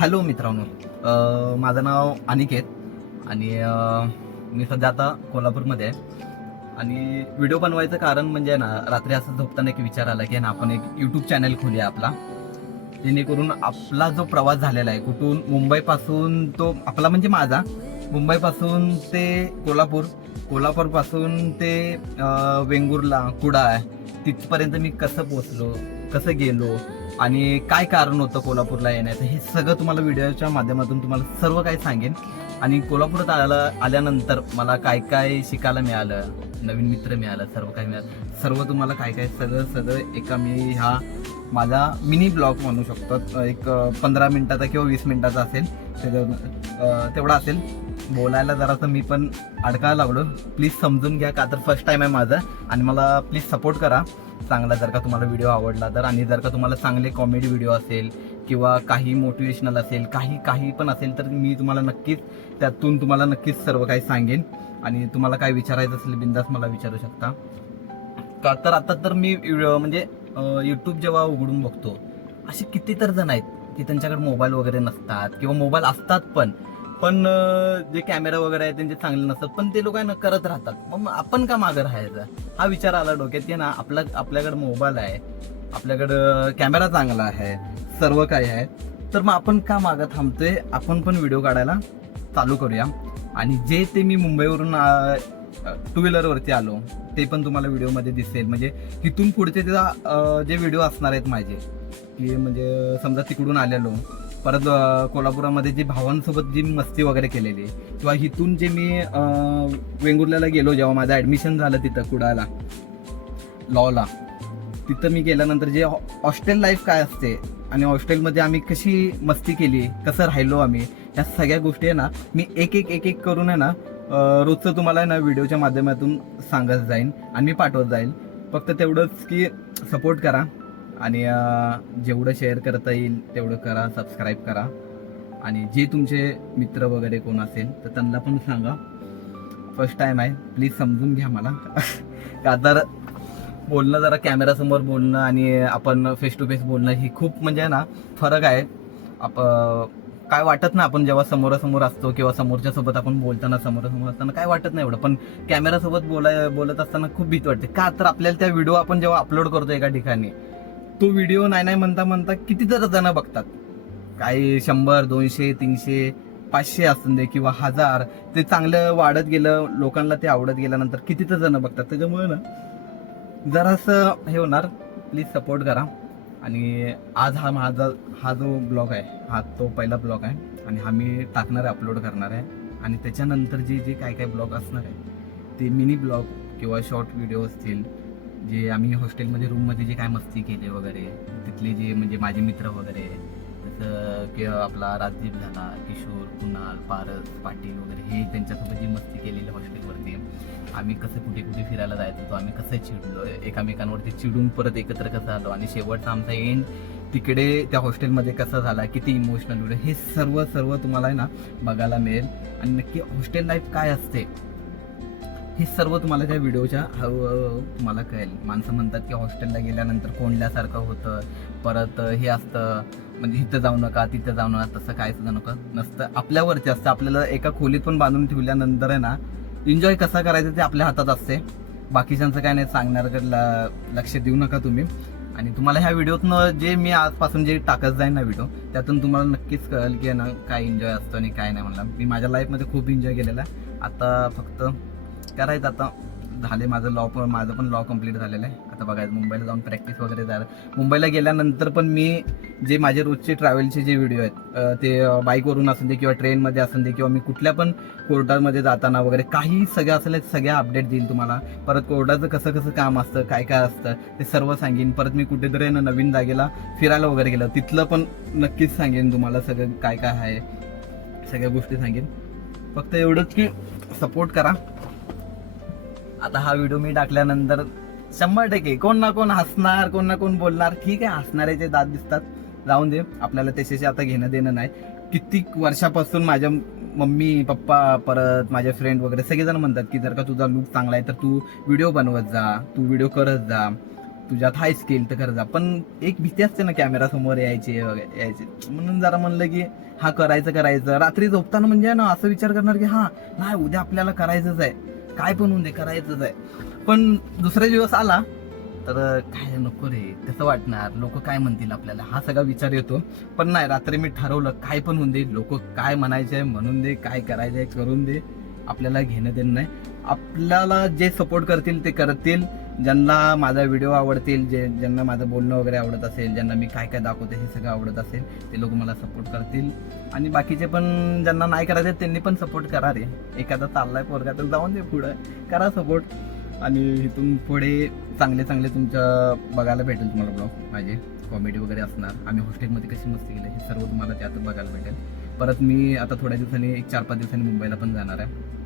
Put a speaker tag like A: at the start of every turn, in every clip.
A: Hello मित्रांनो. माझं नाव अनिकेत आणि मी सध्या आता कोल्हापूरमध्ये आहे. आणि व्हिडिओ बनवायचं कारण म्हणजे ना रात्री असं झोपताना एक विचार आला की ना आपण एक यूट्यूब चॅनल खोलूया आपला. जेणेकरून आपला जो प्रवास झालेला आहे कुठून मुंबईपासून तो आपला म्हणजे माझा मुंबईपासून ते कोल्हापूर कोल्हापूरपासून ते वेंगुर्ला कुडाळ तिथपर्यंत मी कसं पोचलो कसं गेलो आणि काय कारण होतं कोल्हापूरला येण्याचं हे सगळं तुम्हाला व्हिडिओच्या माध्यमातून तुम्हाला सर्व काही सांगेन. आणि कोल्हापुरात आल्याला आल्यानंतर मला काय काय शिकायला मिळालं नवीन मित्र मिळालं सर्व काही मिळालं. सर्व तुम्हाला काय काय सगळं सगळं एका मी ह्या माझा मिनी ब्लॉग म्हणू शकतो. एक पंधरा मिनिटाचा किंवा वीस मिनिटाचा असेल. त्याच्यावर, तेवढा असेल. बोलायला जरासं मी पण अडकायला लागलो. प्लीज समजून घ्या का तर फर्स्ट टाईम आहे माझं. आणि मला प्लीज सपोर्ट करा. चांगला जर का तुम्हाला व्हिडिओ आवडला तर आणि जर का तुम्हाला चांगले कॉमेडी व्हिडिओ असेल किंवा काही मोटिवेशनल असेल काही काही पण असेल तर मी तुम्हाला नक्कीच त्यातून तुम्हाला नक्कीच सर्व काही सांगेन. आणि तुम्हाला काय विचारायचं असेल बिंदास मला विचारू शकता. का तर आता तर मी म्हणजे यूट्यूब जेव्हा उघडून बघतो असे किती तर जण आहेत की त्यांच्याकडे मोबाईल वगैरे नसतात किंवा मोबाईल असतात पण पण जे कॅमेरा वगैरे आहेत त्यांचे चांगले नसतात पण ते लोक आहे ना करत राहतात. मग आपण का मागं राहायचं? हा विचार आला डोक्यात की ना आपला आपल्याकडे मोबाईल आहे आपल्याकडं कॅमेरा चांगला आहे सर्व काही आहे तर मग आपण का मागं थांबतोय? आपण पण व्हिडिओ काढायला चालू करूया. आणि जे ते मी मुंबईवरून टू व्हीलरवरती आलो ते पण तुम्हाला व्हिडिओमध्ये दिसेल. म्हणजे तिथून पुढचे त्याचा जे व्हिडिओ असणार आहेत माझे की म्हणजे समजा तिकडून आलेलो परत कोल्हापुरामध्ये जी भावांसोबत जी मस्ती वगैरे केलेली किंवा इथून जे मी वेंगुर्ल्याला गेलो जेव्हा माझं ॲडमिशन झालं तिथं कुडाला लॉला. तिथं मी गेल्यानंतर जे हॉस्टेल लाईफ काय असते आणि हॉस्टेलमध्ये आम्ही कशी मस्ती केली कसं राहिलो आम्ही ह्या सगळ्या गोष्टी आहे ना मी एक एक एक एक करून आहे ना रोजचं तुम्हाला आहे ना व्हिडिओच्या माध्यमातून सांगत जाईन आणि मी पाठवत जाईल फक्त तेवढंच की सपोर्ट करा. आणि जेवढं शेअर करता येईल तेवढं करा सबस्क्राईब करा. आणि जे तुमचे मित्र वगैरे कोण असेल तर त्यांना पण सांगा. फर्स्ट टाइम आहे प्लीज समजून घ्या मला. का तर बोलणं जरा कॅमेरासमोर बोलणं आणि आपण फेस टू फेस बोलणं ही खूप म्हणजे आहे ना फरक आहे. आप काय वाटत ना आपण जेव्हा समोरासमोर असतो किंवा समोरच्या सोबत आपण बोलताना समोरासमोर असताना काय वाटत नाही एवढं. पण कॅमेरासोबत बोलाय बोलत असताना खूप भीती वाटते. का तर आपल्याला त्या व्हिडिओ आपण जेव्हा अपलोड करतो एका ठिकाणी तो व्हिडिओ नाही नाही म्हणता म्हणता किती तर जण बघतात? काही शंभर दोनशे तीनशे पाचशे असून दे किंवा हजार. ते चांगलं वाढत गेलं लोकांना ते आवडत गेल्यानंतर किती तर जण बघतात. त्याच्यामुळे ना जरासं हे होणार. प्लीज सपोर्ट करा. आणि आज हा माझा हा जो ब्लॉग आहे हा तो पहिला ब्लॉग आहे. आणि हा मी टाकणार आहे अपलोड करणार आहे. आणि त्याच्यानंतर जे जे काय काय ब्लॉग असणार आहे ते मिनी ब्लॉग किंवा शॉर्ट व्हिडिओ असतील जे आम्ही हॉस्टेलमध्ये रूममध्ये जे काय मस्ती केली वगैरे तिथले जे म्हणजे माझे मित्र वगैरे जसं की आपला राजदीप झाला किशोर कुणाल पारस पाटील वगैरे हे त्यांच्यासोबत जी मस्ती केलेली हॉस्टेलवरती आम्ही कसं कुठे कुठे फिरायला जायचं होतो आम्ही कसं चिडलो एकामेकांवरती चिडून परत एकत्र कसं आलो आणि शेवटचा आमचा एंड तिकडे त्या हॉस्टेलमध्ये कसा झाला किती इमोशनल हे सर्व सर्व तुम्हाला आहे ना बघायला मिळेल. आणि नक्की हॉस्टेल लाईफ काय असते हे सर्व तुम्हाला त्या व्हिडिओच्या हळूहळू तुम्हाला कळेल. माणसं म्हणतात की हॉस्टेलला गेल्यानंतर कोंडल्यासारखं होतं. परत हे असतं म्हणजे इथं जाऊ नका तिथं जाऊ नका तसं काय सुद्धा नका. नसतं. आपल्यावरती असतं. आपल्याला एका खोलीत पण बांधून ठेवल्यानंतर आहे ना एन्जॉय कसा करायचं ते आपल्या हातात असते. बाकीच्यांचं काय नाही सांगणार ला- लक्ष देऊ नका तुम्ही. आणि तुम्हाला ह्या व्हिडिओतनं जे मी आजपासून जे टाकत जाईन ना व्हिडिओ त्यातून तुम्हाला नक्कीच कळेल की ना काय एन्जॉय असतो आणि काय नाही म्हणला. मी माझ्या लाईफमध्ये खूप एन्जॉय केलेला आता फक्त करायचं आता. झाले माझं लॉ पण माझं पण लॉ कंप्लीट झालेलं आहे. आता बघायचं मुंबईला जाऊन प्रॅक्टिस वगैरे झालं. मुंबईला गेल्यानंतर पण मी जे माझे रोजचे ट्रॅव्हलचे जे व्हिडिओ आहेत ते बाईकवरून असून दे किंवा ट्रेनमध्ये असून दे किंवा मी कुठल्या पण कोर्टामध्ये जाताना वगैरे काही सगळं असेल सगळ्या अपडेट देईल तुम्हाला. परत कोर्टाचं कसं कसं काम असतं काय काय असतं ते सर्व सांगेन. परत मी कुठेतरी ना नवीन जागेला फिरायला वगैरे गेलं. तिथलं पण नक्कीच सांगेन तुम्हाला सगळं काय काय आहे. सगळ्या गोष्टी सांगेन. फक्त एवढंच की सपोर्ट करा. आता हा व्हिडिओ मी टाकल्यानंतर शंभर टक्के कोण ना कोण हसणार कोण ना कोण बोलणार. ठीक आहे हसणाऱ्याचे दात दिसतात जाऊन दे. आपल्याला त्याच्याशी आता घेणं देणं नाही. कित्येक वर्षापासून माझ्या मम्मी पप्पा परत माझे फ्रेंड वगैरे सगळेजण म्हणतात की जर का तुझा लुक चांगला आहे तर तू व्हिडिओ बनवत जा. तू व्हिडिओ करत जा. तुझ्यात हाय स्किल तर करत जा. पण एक भीती असते ना कॅमेरा समोर यायची वगैरे यायची. म्हणून जरा म्हणलं की हा करायचं करायचं. रात्री झोपताना म्हणजे ना असं विचार करणार की हा नाही उद्या आपल्याला करायचंच आहे. काय पण होऊन दे करायचंच आहे. पण दुसरा दिवस आला तर काय नको रे कसं वाटणार. लोक काय म्हणतील आपल्याला? हा सगळा विचार येतो. पण नाही रात्री मी ठरवलं काय पण होऊन दे लोक काय म्हणायचे म्हणून दे काय करायचंय करून दे. आपल्याला घेणं देणं नाही. आपल्याला जे सपोर्ट करतील ते करतील. ज्यांना माझा व्हिडिओ आवडतील जे ज्यांना माझं बोलणं वगैरे आवडत असेल ज्यांना मी काय काय दाखवते हे सगळं आवडत असेल ते लोक मला सपोर्ट करतील. आणि बाकीचे पण ज्यांना नाही करायचे त्यांनी पण सपोर्ट करा रे. एखादा चाललाय पोरगा तर जाऊन दे पुढं. करा सपोर्ट आणि इथून पुढे चांगले चांगले तुमच्या बघायला भेटेल तुम्हाला ब्लॉग. माझे कॉमेडी वगैरे असणार. आम्ही हॉस्टेलमध्ये कशी मस्ती केली हे सर्व तुम्हाला त्यातच बघायला भेटेल. परत मी आता थोड्या दिवसांनी एक चार पाच दिवसांनी मुंबईला पण जाणार आहे.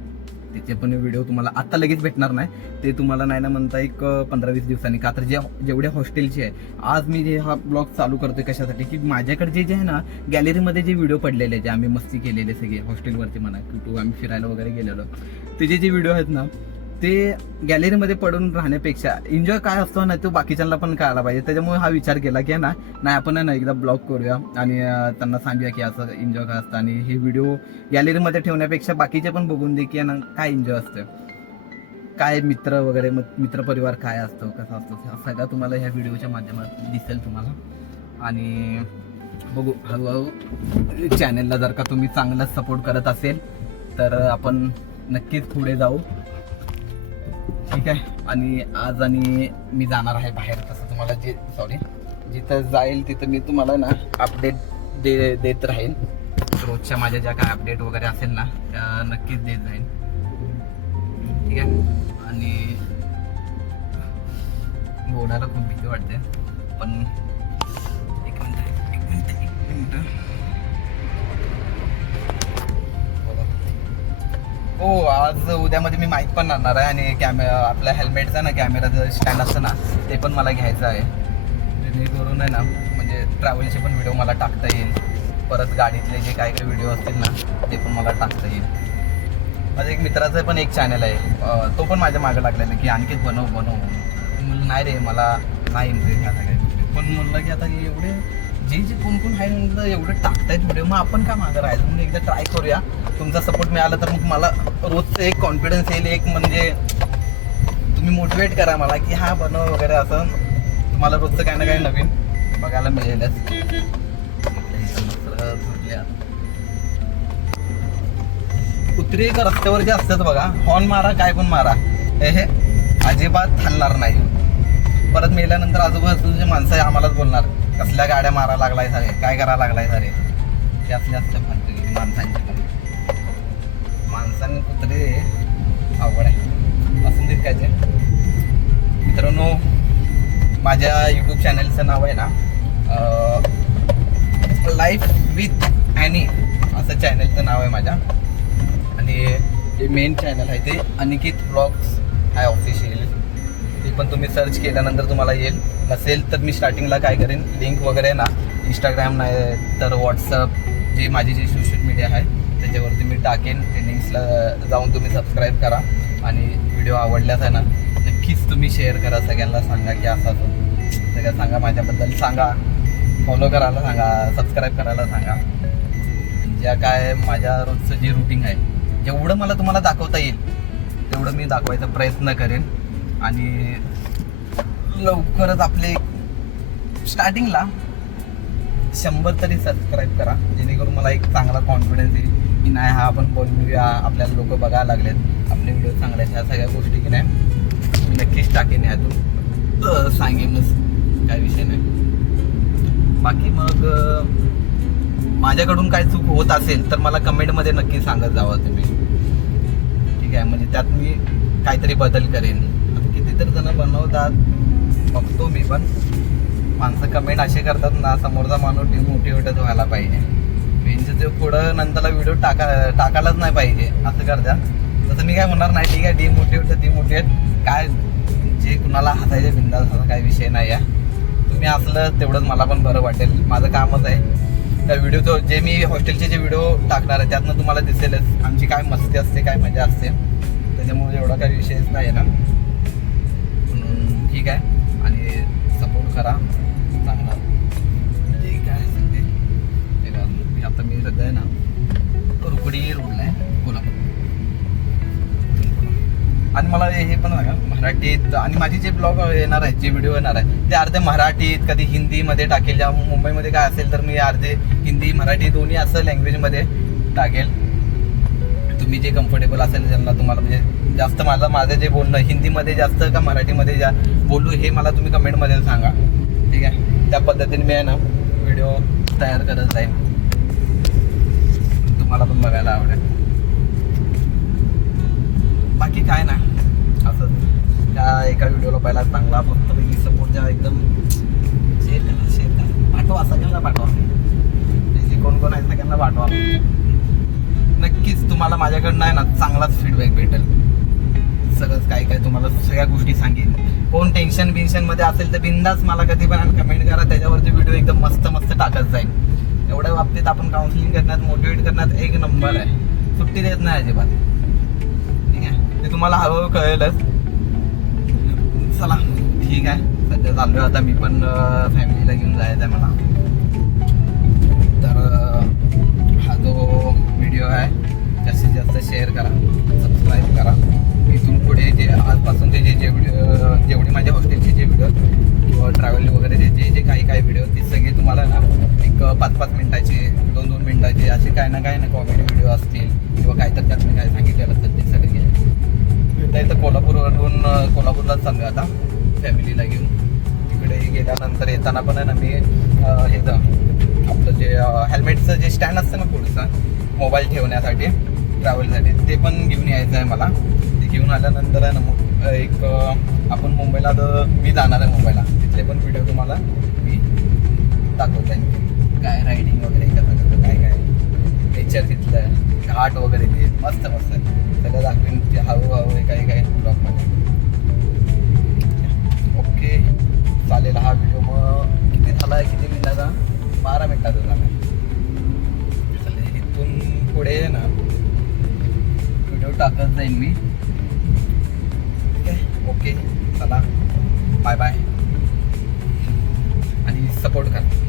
A: त्याचे पण व्हिडिओ तुम्हाला आता लगेच भेटणार नाही. ते तुम्हाला नाही ना म्हणता एक पंधरा वीस दिवसांनी. का तर जे जेवढे हॉस्टेलचे आहे आज मी जे हा ब्लॉग चालू करतोय कशासाठी की माझ्याकडे जे जे आहे ना गॅलरीमध्ये जे व्हिडिओ पडलेले जे आम्ही मस्ती केलेले सगळे हॉस्टेलवरती म्हणा की तू आम्ही फिरायला वगैरे गेलेलो. त्याचे जे व्हिडिओ आहेत ना ते गॅलरीमध्ये पडून राहण्यापेक्षा एन्जॉय काय असतो ना तो बाकीच्यांना पण कळायला पाहिजे. त्याच्यामुळे हा विचार केला की ना नाही आपण ना एकदा ब्लॉग करूया आणि त्यांना सांगूया की असं एन्जॉय काय असतं आणि हे व्हिडिओ गॅलरीमध्ये ठेवण्यापेक्षा बाकीचे पण बघून दे की ना काय एन्जॉय असतं काय मित्र वगैरे मग मित्रपरिवार काय असतो कसा असतो हा सगळा तुम्हाला ह्या व्हिडिओच्या माध्यमात दिसेल तुम्हाला. आणि बघू हळूहळू चॅनलला जर का तुम्ही चांगला सपोर्ट करत असेल तर आपण नक्कीच पुढे जाऊ. ठीक आहे. आणि आज आणि मी जाणार आहे बाहेर. तसं तुम्हाला जे सॉरी जिथं जाईल तिथं मी तुम्हाला ना अपडेट दे देत राहील. रोजच्या माझ्या ज्या काय अपडेट वगैरे असेल ना त्या नक्कीच देत जाईल ठीक आहे? आणि बोलायला खूप भीती वाटते. पण एक मिनिट एक मिनिट एक मिनिट. हो आज उद्यामध्ये मी माईक पण आणणार आहे आणि कॅमेरा आपल्या हेल्मेटचा ना कॅमेराचं स्टँड असतं ना ते पण मला घ्यायचं आहे. जेणेकरून आहे ना म्हणजे ट्रॅव्हलचे पण व्हिडिओ मला टाकता येईल. परत गाडीतले जे काय काय व्हिडिओ असतील ना ते पण मला टाकता येईल. माझ्या एक मित्राचं पण एक चॅनल आहे. तो पण माझ्या मागं लागलेला की आणखीच बनव बनव. म्हणलं नाही रे मला नाही इंटरेस्ट ह्या पण म्हणलं की आता एवढे जे जे कोण कोण आहे म्हणलं एवढं टाकतायत व्हिडिओ मग आपण का मागं राहायचं? म्हणून एकदा ट्राय करूया. तुमचा सपोर्ट मिळाला तर मग मला रोजचं एक कॉन्फिडन्स येईल एक म्हणजे तुम्ही मोटिवेट करा मला की हा बनव वगैरे असं. तुम्हाला रोजचं काही ना काही नवीन बघायला मिळेलच. कुत्री एका रस्त्यावर जे असतात बघा हॉर्न मारा काय पण मारा. हे अजिबात हलणार नाही. परत मेल्यानंतर आजूबाजूचे माणसं आहे आम्हालाच बोलणार. कसल्या गाड्या मारा लागलाय सारे? काय करा लागलाय सारे? ते असले म्हणतो फालतू माणसांचे पण. माणसाने कुत्रे आवड आहे. असून देत काय मित्रांनो माझ्या यूट्यूब चॅनलचं नाव आहे ना लाईफ विथ ॲनी असं चॅनलचं नाव आहे माझ्या. आणि जे मेन चॅनल आहे ते अनिकेत ब्लॉग्स आहे ऑफिशियल ते पण तुम्ही सर्च केल्यानंतर तुम्हाला येईल. नसेल तर मी स्टार्टिंगला काय करेन? लिंक वगैरे ना इंस्टाग्राम नाही तर व्हॉट्सअप जे माझी जी सोशल मीडिया आहे त्याच्यावरती मी टाकेन. ते लिंक्सला जाऊन तुम्ही सबस्क्राईब करा. आणि व्हिडिओ आवडल्यास आहे ना नक्कीच तुम्ही शेअर करा. सगळ्यांना सांगा की असा तो. सगळं सांगा माझ्याबद्दल. सांगा. फॉलो करायला सांगा. सबस्क्राईब करायला सांगा. ज्या काय माझ्या रोजचं जे रुटीन आहे जेवढं मला तुम्हाला दाखवता येईल तेवढं मी दाखवायचा प्रयत्न करेन. आणि लवकरच आपले स्टार्टिंगला शंभर तरी सबस्क्राईब करा जेणेकरून मला एक चांगला कॉन्फिडन्स येईल की नाही हा आपण बनवूया आपल्याला लोक बघायला लागलेत. आपले व्हिडिओ चांगले ह्या सगळ्या गोष्टी की नाही मी नक्कीच टाकेन ह्यातून. सांगेनच काय विषय नाही. बाकी मग माझ्याकडून काय चूक होत असेल तर मला कमेंटमध्ये नक्की सांगत जावं तुम्ही. ठीक आहे म्हणजे त्यात मी काहीतरी बदल करेन. आता कितीतरी जण बनवतात. बघतो मी पण. माणसं कमेंट असे करतात ना समोरचा माणूस डिमोटिवेटेड व्हायला पाहिजे. मेनचं ते पुढं नंतरला व्हिडिओ टाका टाकायलाच नाही पाहिजे असं करतात तसं मी काय म्हणणार नाही ठीक आहे डिमोटिवेट डिमोटिवेट काय जे कुणाला हसायचे बिंदास असा काही विषय नाही आहे. तुम्ही असलं तेवढंच मला पण बरं वाटेल. माझं कामच आहे. त्या व्हिडिओचं जे मी हॉस्टेलचे जे व्हिडिओ टाकणार आहे त्यातनं तुम्हाला दिसेलच. आमची काय मस्ती असते काय मजा असते. त्याच्यामुळे एवढा काही विषयच नाही आहे ना. ठीक आहे. आणि करा. चांगला. जे काय असेल ते बघा, मी आता मी सध्या आहे ना रुकडी रोडला आहे कोल्हापूर. आणि मला हे पण सांगा मराठीत आणि माझे जे ब्लॉग येणार आहेत जे व्हिडिओ येणार आहे ते अर्धे मराठीत कधी हिंदीमध्ये टाकेल. ज्या मुंबईमध्ये काय असेल तर मी अर्धे हिंदी मराठी दोन्ही असं लँग्वेजमध्ये टाकेल. तुम्ही जे कम्फर्टेबल असेल त्यांना तुम्हाला म्हणजे जास्त मला माझं जे बोलणं हिंदीमध्ये जास्त का मराठीमध्ये जा बोलू हे मला तुम्ही कमेंटमध्ये सांगा. ठीक आहे? त्या पद्धतीने मी आहे ना व्हिडिओ तयार करत जाईन. तुम्हाला पण बघायला आवडेल. बाकी काय ना असं. त्या एका व्हिडिओला पहिला चांगला फक्त सपोर्ट ज्या एकदम शेअर करा शेअर करा. पाठवा सगळ्यांना पाठवा. जे कोण कोण आहेत सगळ्यांना पाठवा. नक्कीच तुम्हाला माझ्याकडनं आहे ना चांगलाच फीडबॅक भेटेल. सगळंच काय काय तुम्हाला सगळ्या गोष्टी सांगेन. कोण टेन्शन बिन्शनमध्ये असेल तर बिंदास मला कधी पण कमेंट करा त्याच्यावरती व्हिडिओ एकदम मस्त मस्त टाकत जाईल. एवढ्या बाबतीत आपण काउन्सिलिंग करण्यात मोटिवेट करण्यात एक नंबर आहे. सुट्टी देत नाही अजिबात. ठीक आहे? ते तुम्हाला हळूहळू कळेलच. चला ठीक आहे. सध्या चालू आता. मी पण फॅमिलीला घेऊन जायचं आहे मला. तर हा जो व्हिडिओ आहे. जास्तीत जास्त शेअर करा सबस्क्राईब करा. इथून पुढे जे आजपासून जे जे व्हिडिओ जेवढे माझ्या हॉस्टेलचे जे व्हिडिओ किंवा ट्रॅव्हल वगैरे जे जे जे काही काही व्हिडिओ ते सगळे तुम्हाला ना एक पाच पाच मिनटाचे दोन दोन मिनटाचे असे काय ना काय ना कॉमेडी व्हिडिओ असतील किंवा काय तर त्यात मी काय सांगितलेलं तर ते सगळे नाही इथं कोल्हापूरवरून कोल्हापूरलाच चाललो आता फॅमिलीला घेऊन. तिकडे गेल्यानंतर येताना पण आहे ना मी हे ज- आपलं जे हेल्मेटचं जे स्टँड असतं ना पुढचं मोबाईल ठेवण्यासाठी ट्रॅव्हलसाठी ते पण घेऊन यायचं आहे मला. ते घेऊन आल्यानंतर आहे ना मग एक आपण मुंबईला तर मी जाणार आहे मुंबईला. तिथले पण व्हिडिओ तुम्हाला मी दाखवत. आहे काय रायडिंग वगैरे कसं कसं काय काय? नेचर तिथलं घाट वगैरे ते मस्त मस्त. आहे सगळं दाखवेन ते हळूहळू काही काही ब्लॉकमध्ये जाईन मी. ठीक आहे ओके. चला. बाय बाय आणि सपोर्ट करा.